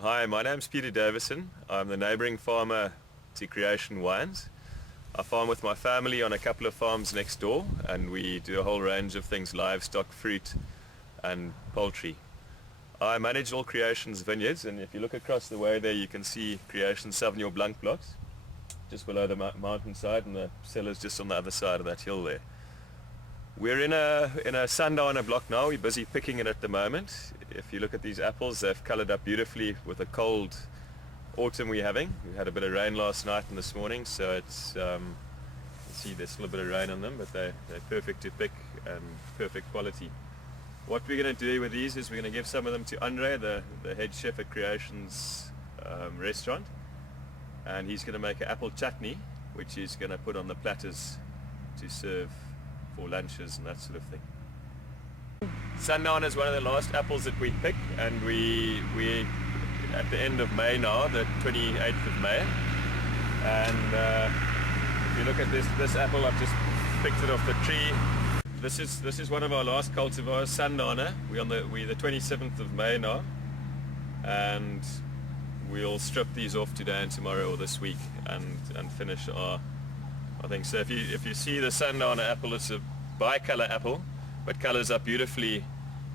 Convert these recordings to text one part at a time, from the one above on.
Hi, my name's Peter Davison. I'm the neighbouring farmer to Creation Wines. I farm with my family on a couple of farms next door, and we do a whole range of things: livestock, fruit and poultry. I manage all Creation's vineyards, and if you look across the way there you can see Creation Sauvignon Blanc blocks just below the mountainside, and the cellar's just on the other side of that hill there. We're in a sundowner block now. We're busy picking it at the moment. If you look at these apples, they've coloured up beautifully with the cold autumn we're having. We had a bit of rain last night and this morning, so it's you see there's still a bit of rain on them, but they're perfect to pick and perfect quality. What we're going to do with these is we're going to give some of them to Andre, the head chef at Creation's restaurant, and he's going to make an apple chutney, which he's going to put on the platters to serve for lunches and that sort of thing. Sundown is one of the last apples that we pick, and we at the end of May now, the 28th of May, and if you look at this apple, I've just picked it off the tree. This is one of our last cultivars, Sundowner. We're the 27th of May now, and we'll strip these off today and tomorrow or this week and finish our thing. So if you see the Sundowner apple, it's a bicolor apple, but colors up beautifully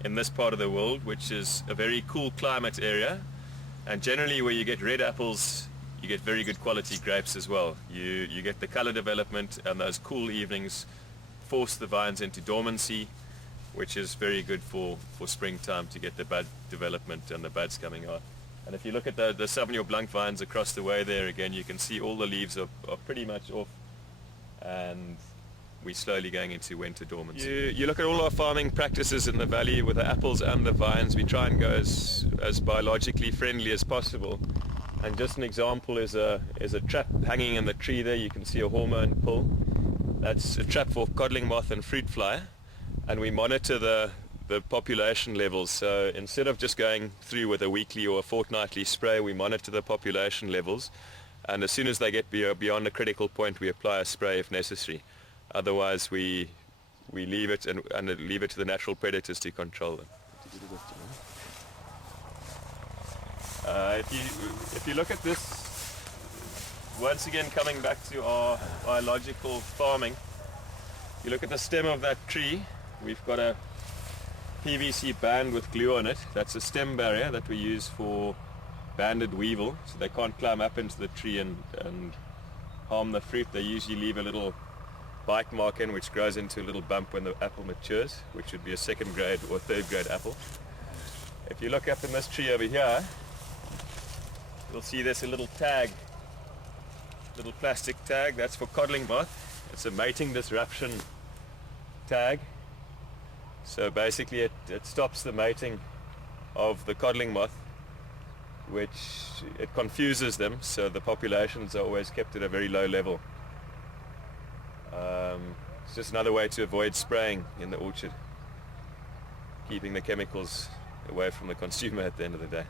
in this part of the world, which is a very cool climate area, and generally where you get red apples you get very good quality grapes as well. You get the color development, and those cool evenings force the vines into dormancy, which is very good for springtime to get the bud development and the buds coming out. And if you look at the Sauvignon Blanc vines across the way there, again you can see all the leaves are pretty much off, and we're slowly going into winter dormancy. You look at all our farming practices in the valley with the apples and the vines, we try and go as biologically friendly as possible. And just an example is a trap hanging in the tree there. You can see a hormone pull. That's a trap for codling moth and fruit fly, and we monitor the population levels. So instead of just going through with a weekly or a fortnightly spray, we monitor the population levels, and as soon as they get beyond a critical point, we apply a spray if necessary. Otherwise we leave it and leave it to the natural predators to control them. If you look at this, once again coming back to our biological farming, you look at the stem of that tree, we've got a PVC band with glue on it. That's a stem barrier that we use for banded weevil, so they can't climb up into the tree and harm the fruit. They usually leave a little bite mark in, which grows into a little bump when the apple matures, which would be a second grade or third grade apple. If you look up in this tree over here, you'll see there's a little tag, little plastic tag. That's for codling moth. It's a mating disruption tag. So basically it stops the mating of the codling moth, which it confuses them, so the populations are always kept at a very low level. It's just another way to avoid spraying in the orchard, keeping the chemicals away from the consumer at the end of the day.